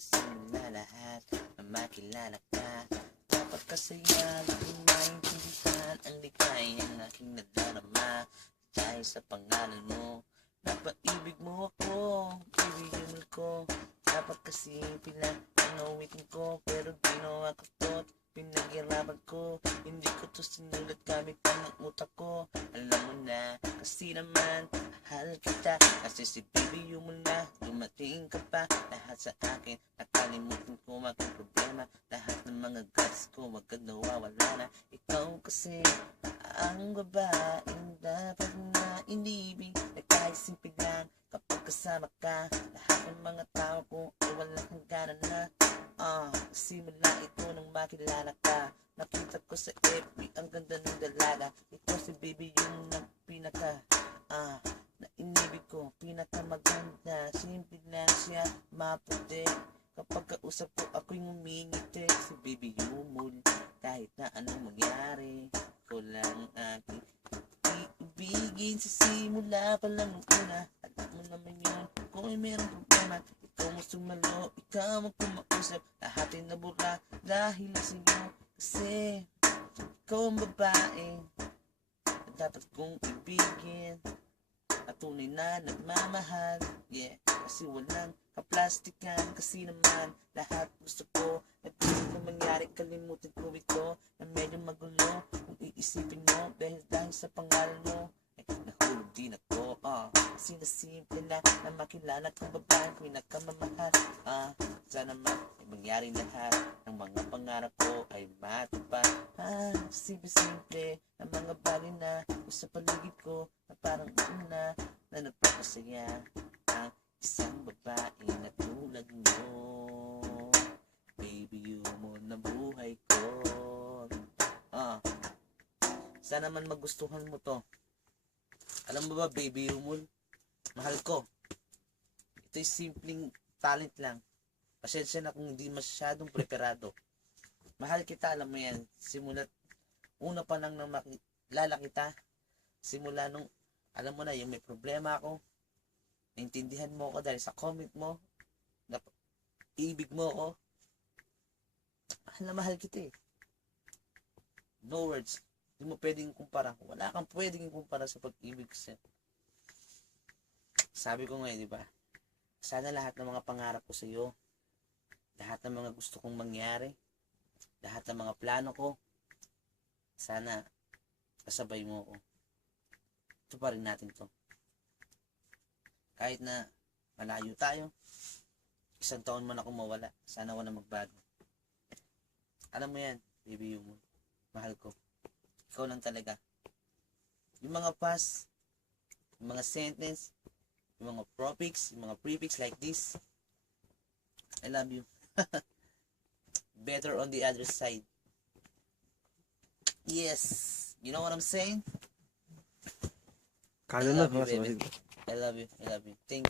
simula lahat na makilala ka. Dapat kasi laging maintindihan ang ligayang aking nadarama. Dahil sa pangalan mo, napaibig mo ako, ibigin ko. Dapat kasi pinanawitin ko, pero ginawa ko to't pinaghirapan ko. Hindi ko to sinulat gamit ang utak ko. Alam mo na, kasi naman mahal kita. Kasi si baby yung muna, dumating ka pa. Lahat sa akin, nakalimutan ko maging problema. Lahat ng mga guts ko, agad nawawala na. Ikaw kasi ang babaeng dapat na inibig, na kahit simple lang kapag kasama ka. Lahat ng mga tao ko ay walang hangganan na. Simula ito nang makilala ka. Nakita ko sa FB ang ganda ng dalaga. Ito si baby yung pinaka na inibig ko, pinaka maganda. Simple na siya, maputi. Kapag kausap ko ako'y ngumingiti. Si baby yung kahit na anong mangyari, ko lang aking iibigin. Sa simula pa lang nung una, alam mo naman yun, kung ay merong problema. Ikaw mo sumalo, ikaw mo kumausap. Lahat ay nabura dahil sa'yo. Kasi ikaw ang babae na dapat kong ibigin at tunay na nagmamahal. Yeah, kasi walang kaplastikan. Kasi naman lahat gusto ko na gusto ko mangyari. Kalimutan ko ito na medyo magulo. Kung iisipin mo dahil sa pangalan mo, nahulog din ako. Kasi na simple na makilala kang babaeng pinakamamahal. Sana ay mangyari lahat ng mga pangarap ko ay matupad. Simple na mga bagay na sa paligid ko na parang una na nagpapasaya ang isang babae na tulad mo. Baby, you mo na buhay ko. Sana man magustuhan mo to. Alam mo ba, baby Humul, mahal ko. Ito'y simpleng talent lang. Pasensya na kung hindi masyadong preparado. Mahal kita, alam mo yan. Simula una pa lang nang makilala kita. Simula nung, alam mo na, yung may problema ako. Naintindihan mo ako dahil sa comment mo. Ibig mo ako. Mahal na mahal kita eh. No words. Hindi mo pwedeng kumpara. Wala kang pwedeng kumpara sa pag-ibig ko. Sabi ko ngayon, di ba? Sana lahat ng mga pangarap ko sa iyo, lahat ng mga gusto kong mangyari, lahat ng mga plano ko, sana kasabay mo ako. Ito pa rin natin to. Kahit na malayo tayo, isang taon man ako mawala, sana wala magbago. Alam mo yan, baby mo, mahal ko. Ikaw lang talaga. Yung mga past, yung mga sentence, yung mga prefix, yung mga prefix like this, I love you. Better on the other side. Yes. You know what I'm saying? I love you, baby. I love you. I love you. Thank you.